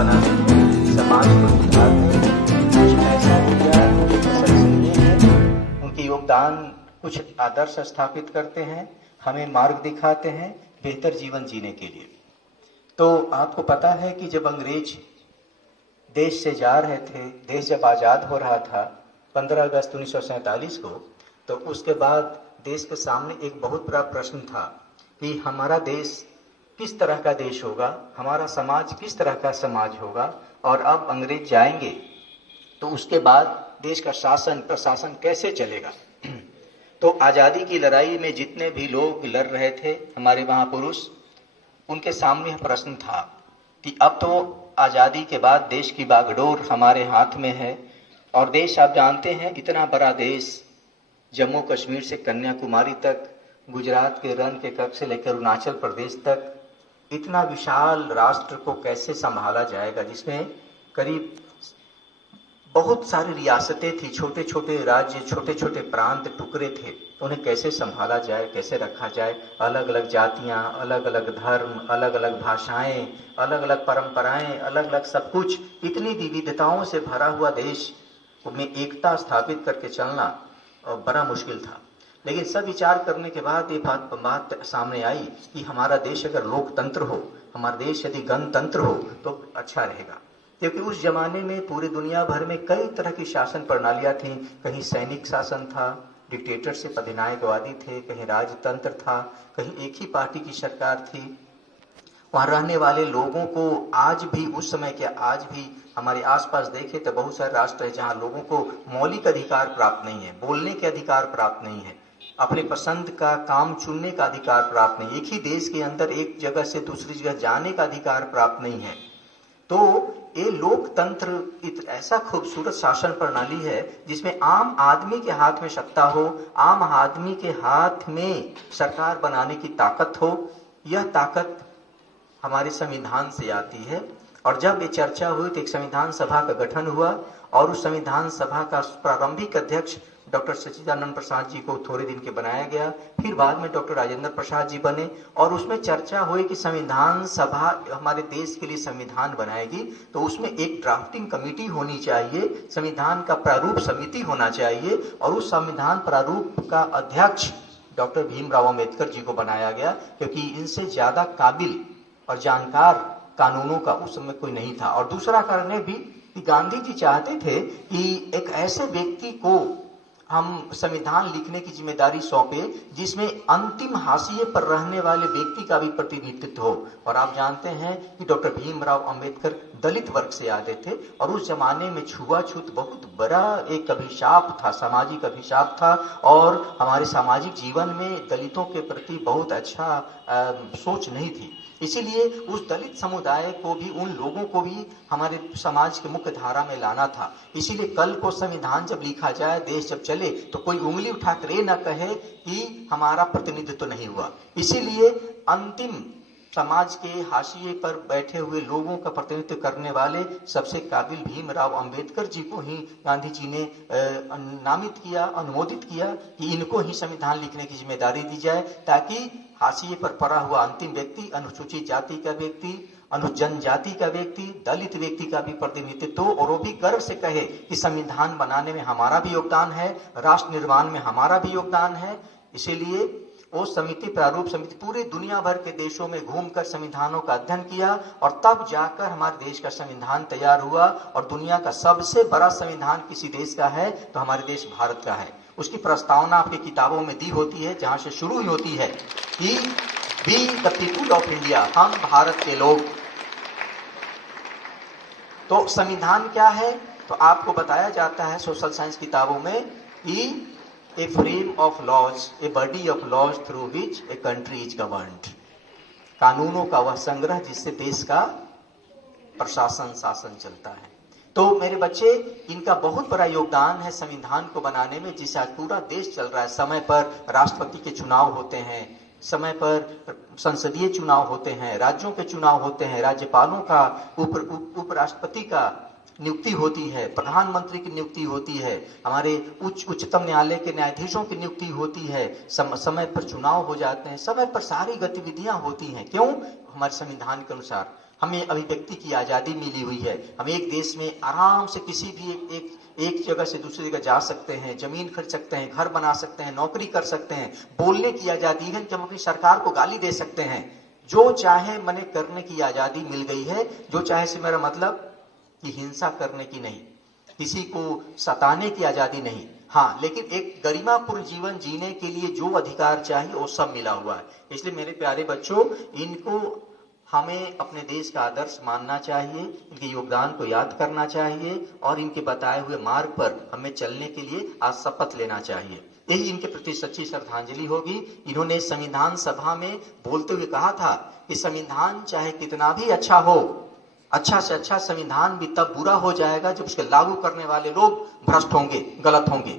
बनाने में, समाज को सुधारने में कुछ ऐसा किया जो प्रशंसनीय है। उनके योगदान कुछ आदर्श स्थापित करते हैं, हमें मार्ग दिखाते हैं बेहतर जीवन जीने के लिए। तो आपको पता है कि जब अंग्रेज देश से जा रहे थे, देश जब आज़ाद हो रहा था 15 अगस्त 1947 को, तो उसके बाद देश के सामने एक बहुत बड़ा प्रश्न था कि हमारा देश किस तरह का देश होगा, हमारा समाज किस तरह का समाज होगा, और अब अंग्रेज जाएंगे तो उसके बाद देश का शासन प्रशासन कैसे चलेगा। तो आज़ादी की लड़ाई में जितने भी लोग लड़ रहे थे, हमारे महापुरुष, उनके सामने प्रश्न था कि अब तो आज़ादी के बाद देश की बागडोर हमारे हाथ में है, और देश आप जानते हैं इतना बड़ा देश, जम्मू कश्मीर से कन्याकुमारी तक, गुजरात के रण के कच्छ से लेकर अरुणाचल प्रदेश तक, इतना विशाल राष्ट्र को कैसे संभाला जाएगा, जिसमें करीब बहुत सारी रियासतें थी, छोटे छोटे राज्य, छोटे छोटे प्रांत, टुकड़े थे, उन्हें कैसे संभाला जाए, कैसे रखा जाए। अलग अलग जातियां, अलग अलग धर्म, अलग अलग भाषाएं, अलग अलग परंपराएं, अलग अलग सब कुछ, इतनी विविधताओं से भरा हुआ देश में एकता स्थापित करके चलना बड़ा मुश्किल था। लेकिन सब विचार करने के बाद ये बात सामने आई कि हमारा देश अगर लोकतंत्र हो, हमारा देश यदि गणतंत्र हो तो अच्छा रहेगा, क्योंकि उस जमाने में पूरी दुनिया भर में कई तरह की शासन प्रणालियां थीं। कहीं सैनिक शासन था, डिक्टेटरशिप अधिनायकवादी थे, कहीं राजतंत्र था, कहीं एक ही पार्टी की सरकार थी। वहाँ रहने वाले लोगों को आज भी, उस समय के आज भी हमारे आसपास देखें तो बहुत सारे राष्ट्र है जहाँ लोगों को मौलिक अधिकार प्राप्त नहीं है, बोलने के अधिकार प्राप्त नहीं है, अपने पसंद का काम चुनने का अधिकार प्राप्त नहीं, एक ही देश के अंदर एक जगह से दूसरी जगह जाने का अधिकार प्राप्त नहीं है। तो ये लोकतंत्र ऐसा खूबसूरत शासन प्रणाली है जिसमें आम आदमी के हाथ में सत्ता हो, आम आदमी के हाथ में सरकार बनाने की ताकत हो। यह ताकत हमारे संविधान से आती है। और जब ये चर्चा हुई तो एक संविधान सभा का गठन हुआ, और उस संविधान सभा का प्रारंभिक अध्यक्ष डॉक्टर सच्चिदानंद प्रसाद जी को थोड़े दिन के बनाया गया। फिर बाद में डॉक्टर राजेंद्र प्रसाद जी बने, और उसमें चर्चा हुई कि संविधान सभा हमारे देश के लिए संविधान बनाएगी, तो उसमें एक ड्राफ्टिंग कमेटी होनी चाहिए, संविधान का प्रारूप समिति होना चाहिए, और उस संविधान प्रारूप का अध्यक्ष डॉक्टर भीमराव अम्बेडकर जी को बनाया गया, क्योंकि इनसे ज्यादा काबिल और जानकार कानूनों का उस समय कोई नहीं था। और दूसरा कारण भी कि गांधी जी चाहते थे कि एक ऐसे व्यक्ति को हम संविधान लिखने की जिम्मेदारी सौंपे जिसमें अंतिम हाशिए पर रहने वाले व्यक्ति का भी प्रतिनिधित्व हो। और आप जानते हैं कि डॉक्टर भीमराव अंबेडकर दलित वर्ग से आते थे, और उस जमाने में छुआछूत बहुत बड़ा एक अभिशाप था, सामाजिक अभिशाप था, और हमारे सामाजिक जीवन में दलितों के प्रति बहुत अच्छा सोच नहीं थी। इसीलिए उस दलित समुदाय को भी, उन लोगों को भी हमारे समाज के मुख्य धारा में लाना था। इसीलिए कल को संविधान जब लिखा जाए, देश जब चले, तो कोई उंगली उठाकर ये न कहे कि हमारा प्रतिनिधित्व नहीं हुआ। इसीलिए अंतिम समाज के हाशिए पर बैठे हुए लोगों का प्रतिनिधित्व करने वाले सबसे काबिल भीमराव अंबेडकर जी को ही गांधी जी ने नामित किया, अनुमोदित किया कि इनको ही संविधान लिखने की जिम्मेदारी दी जाए, ताकि हाशिए पर पड़ा हुआ अंतिम व्यक्ति, अनुसूचित जाति का व्यक्ति, जनजाति का व्यक्ति, दलित व्यक्ति का भी प्रतिनिधित्व, और वो भी गर्व से कहे कि संविधान बनाने में हमारा भी योगदान है, राष्ट्र निर्माण में हमारा भी योगदान है। इसीलिए वो समिति, प्रारूप समिति, पूरी दुनिया भर के देशों में घूमकर संविधानों का अध्ययन किया, और तब जाकर हमारे देश का संविधान तैयार हुआ। और दुनिया का सबसे बड़ा संविधान किसी देश का है तो हमारे देश भारत का है। उसकी प्रस्तावना आपकी किताबों में दी होती है, जहां से शुरू ही होती है कि we the people of India, हम भारत के लोग। तो संविधान क्या है, तो आपको बताया जाता है सोशल साइंस किताबों में कि a frame of laws, a body of laws through which a country is governed. कानूनों का वह संग्रह जिससे देश का प्रशासन, शासन चलता है। तो मेरे बच्चे, इनका बहुत बड़ा योगदान है संविधान को बनाने में, जिससे आज पूरा देश चल रहा है। समय पर राष्ट्रपति के चुनाव होते हैं, समय पर संसदीय चुनाव होते हैं, राज्यों के चुनाव होते हैं, राज्यपालों का, उपराष्ट्रपति का नियुक्ति होती है, प्रधानमंत्री की नियुक्ति होती है, हमारे उच्चतम न्यायालय के न्यायाधीशों की नियुक्ति होती है, समय पर चुनाव हो जाते हैं, समय पर सारी गतिविधियां होती हैं। क्यों? हमारे संविधान के अनुसार। हमें अभिव्यक्ति की आज़ादी मिली हुई है। हम एक देश में आराम से किसी भी एक जगह से दूसरी जगह जा सकते हैं, जमीन खरीद सकते हैं, घर बना सकते हैं, नौकरी कर सकते हैं, बोलने की आज़ादी है कि हम अपनी सरकार को गाली दे सकते हैं। जो चाहे मने करने की आज़ादी मिल गई है। जो चाहे से मेरा मतलब कि हिंसा करने की नहीं, किसी को सताने की आज़ादी नहीं। हाँ, लेकिन एक गरिमापूर्ण जीवन जीने के लिए जो अधिकार चाहिए वो सब मिला हुआ है। इसलिए मेरे प्यारे बच्चों, इनको हमें अपने देश का आदर्श मानना चाहिए, इनके योगदान को याद करना चाहिए और इनके बताए हुए मार्ग पर हमें चलने के लिए आज शपथ लेना चाहिए। यही इनके प्रति सच्ची श्रद्धांजलि होगी। इन्होंने संविधान सभा में बोलते हुए कहा था कि संविधान चाहे कितना भी अच्छा हो, अच्छा से अच्छा संविधान भी तब बुरा हो जाएगा जब उसके लागू करने वाले लोग भ्रष्ट होंगे, गलत होंगे।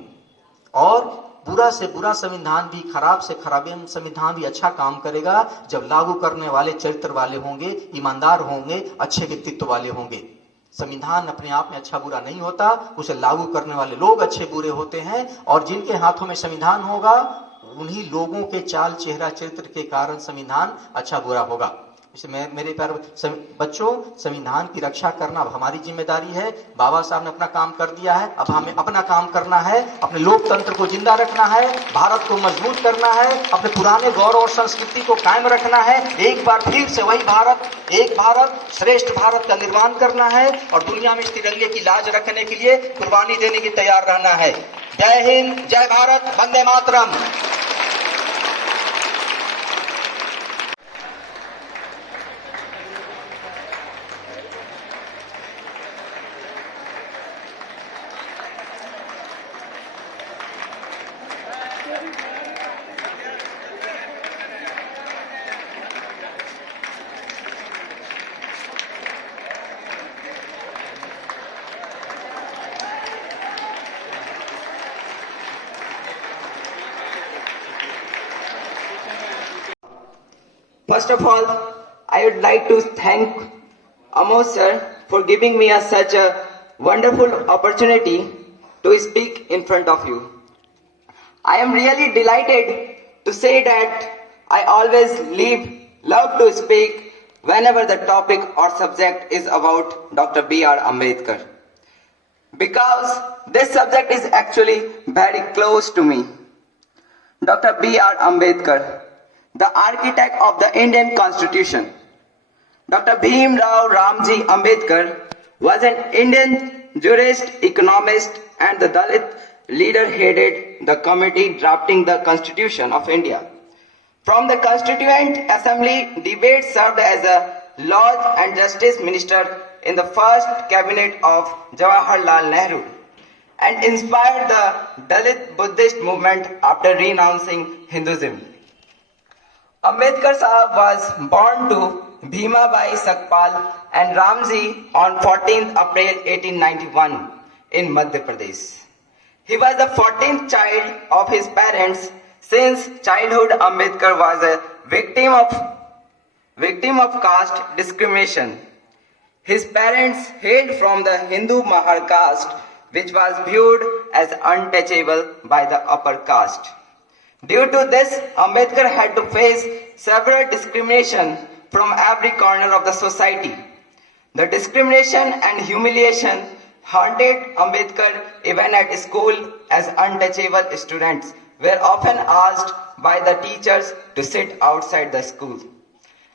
और बुरा से बुरा संविधान भी, खराब से खराब संविधान भी अच्छा काम करेगा जब लागू करने वाले चरित्र वाले होंगे, ईमानदार होंगे, अच्छे व्यक्तित्व वाले होंगे। संविधान अपने आप में अच्छा बुरा नहीं होता, उसे लागू करने वाले लोग अच्छे बुरे होते हैं। और जिनके हाथों में संविधान होगा उन्हीं लोगों के चाल चेहरा चरित्र के कारण संविधान अच्छा बुरा होगा। इसलिए मेरे प्यारे बच्चों, संविधान की रक्षा करना अब हमारी जिम्मेदारी है। बाबा साहब ने अपना काम कर दिया है, अब हमें अपना काम करना है। अपने लोकतंत्र को जिंदा रखना है, भारत को मजबूत करना है, अपने पुराने गौरव और संस्कृति को कायम रखना है। एक बार फिर से वही भारत, एक भारत श्रेष्ठ भारत का निर्माण करना है और दुनिया में इस तिरंगे की लाज रखने के लिए कुर्बानी देने की तैयार रहना है। जय हिंद, जय भारत, वंदे Mataram. First of all, I would like to thank Amos sir for giving me such a wonderful opportunity to speak in front of you. I am really delighted to say that I always love to speak whenever the topic or subject is about Dr. B.R. Ambedkar. Because this subject is actually very close to me. Dr. B.R. Ambedkar, the architect of the Indian Constitution. Dr. Bhim Rao Ramji Ambedkar was an Indian jurist, economist and the Dalit leader headed the committee drafting the Constitution of India. From the Constituent Assembly, debate served as a Laws and Justice Minister in the first cabinet of Jawaharlal Nehru and inspired the Dalit Buddhist movement after renouncing Hinduism. Ambedkar Sahab was born to Bhima Bai Sakpal and Ramji on 14th April 1891 in Madhya Pradesh. He was the 14th child of his parents. Since childhood, Ambedkar was a victim of caste discrimination. His parents hailed from the Hindu Mahar caste, which was viewed as untouchable by the upper caste. Due to this, Ambedkar had to face several discrimination from every corner of the society. The discrimination and humiliation haunted Ambedkar even at school, as untouchable students were often asked by the teachers to sit outside the school.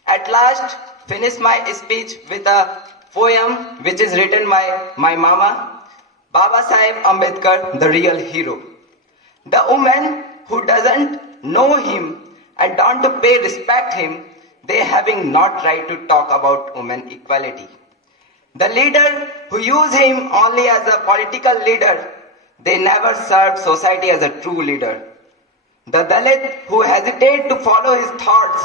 At last, finish my speech with a poem which is written by my mama, Baba Saheb Ambedkar, the real hero. The woman who doesn't know him and don't pay respect him, they having not right to talk about women equality. The leader who use him only as a political leader, they never serve society as a true leader. The Dalit who hesitate to follow his thoughts,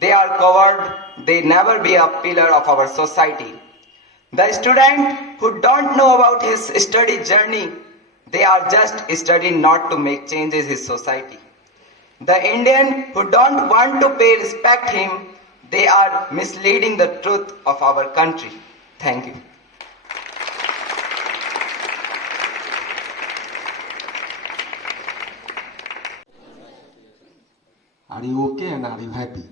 they are coward, they never be a pillar of our society. The student who don't know about his study journey, they are just studying not to make changes in his society. The Indian who don't want to pay respect him, they are misleading the truth of our country. Thank you. Are you okay and are you happy?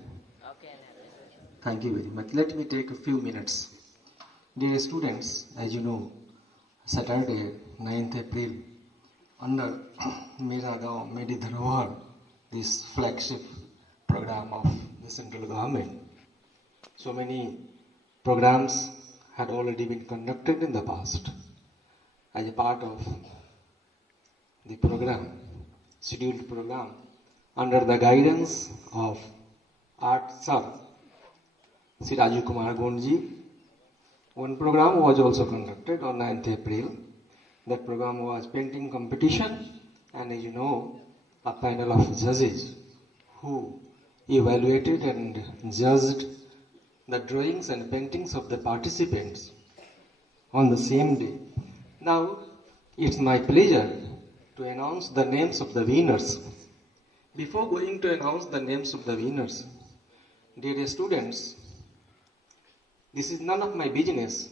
Okay and happy. Thank you very much. Let me take a few minutes. Dear students, as you know, Saturday, 9th April, under Mera Gaon, Meri Dharohar, this flagship program of the central government, so many programs had already been conducted in the past. As a part of the program, scheduled program, under the guidance of Art Sir, Sri Raju Kumar Gondji, one program was also conducted on 9th April. That program was painting competition, and as you know, a panel of judges who evaluated and judged the drawings and paintings of the participants on the same day. Now, it's my pleasure to announce the names of the winners. Before going to announce the names of the winners, dear students, this is none of my business,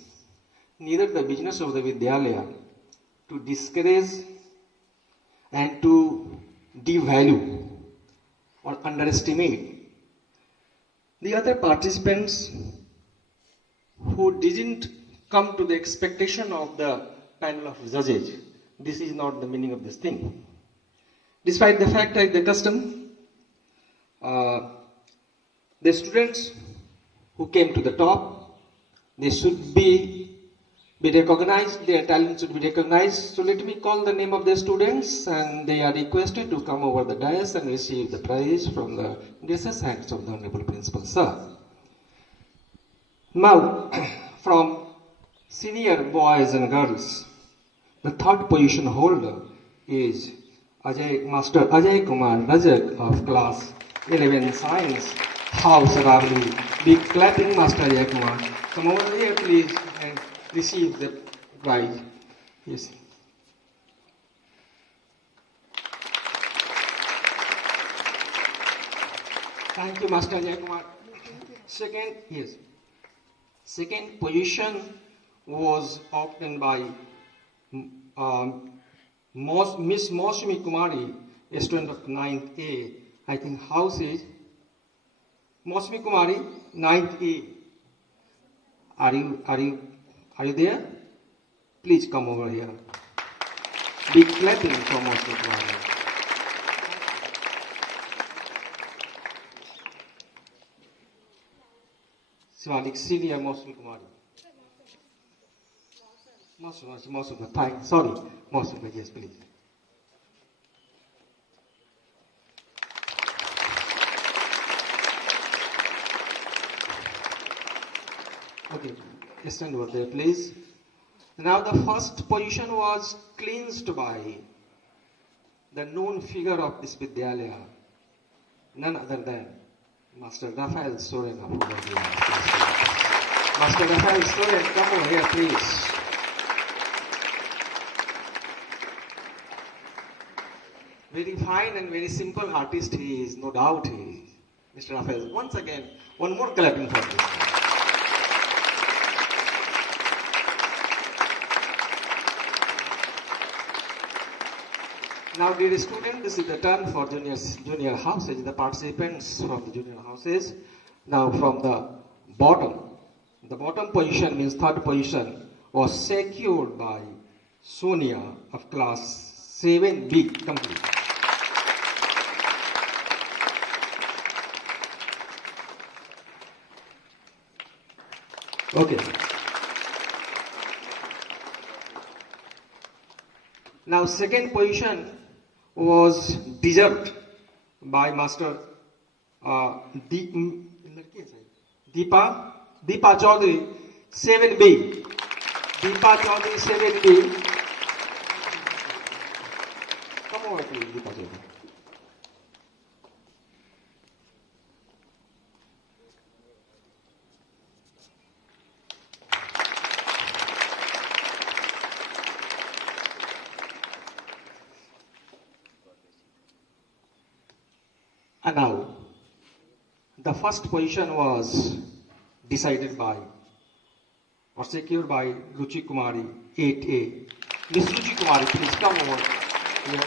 neither the business of the Vidyalaya, to discourage and to devalue or underestimate the other participants who didn't come to the expectation of the panel of judges. This is not the meaning of this thing. Despite the fact that the custom, the students who came to the top, they should be recognized, their talent should be recognized. So let me call the name of the students, and they are requested to come over the dais and receive the prize from the gracious hands of the Honorable Principal Sir. Now, from senior boys and girls, the third position holder is Master Ajay Kumar Rajak of class 11 Science, House Ravli. Big clapping, Master Ajay Kumar. Come over here, please, and receive the prize. Yes. Thank you, Master Ajay Kumar. Second position was obtained by Miss Mosmi Kumari, a student of 9th A. I think house is Mosmi Kumari, 9th A. Are you there? Please come over here. Big clapping for Mosmi Kumari. Shivalik Senior Mosmi Kumari. Mosmi, thanks. Sorry, Mosmi, yes, please. Okay, stand over there, please. Now the first position was cleansed by the known figure of this Vidyalaya, none other than Master Raphael Soren of Udaipur. Master Raphael Soren, come over here, please. Very fine and very simple artist he is, no doubt he is. Mr. Raphael, once again, one more clapping for this. Now, dear students, this is the turn for junior houses, the participants from the junior houses. Now, from the bottom position means third position was secured by Sonia of class 7B complete. Okay. Now, second position was deserved by Master Deepa Chaudhary, 7B. Deepa Chaudhary, 7B. Come over, please, Deepa Chaudhary. And now, the first position was decided by or secured by Ruchi Kumari, 8A. Miss Ruchi Kumari, please come over here.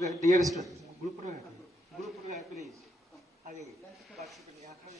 Okay, dear student, group please. आगे participate यहाँ खड़े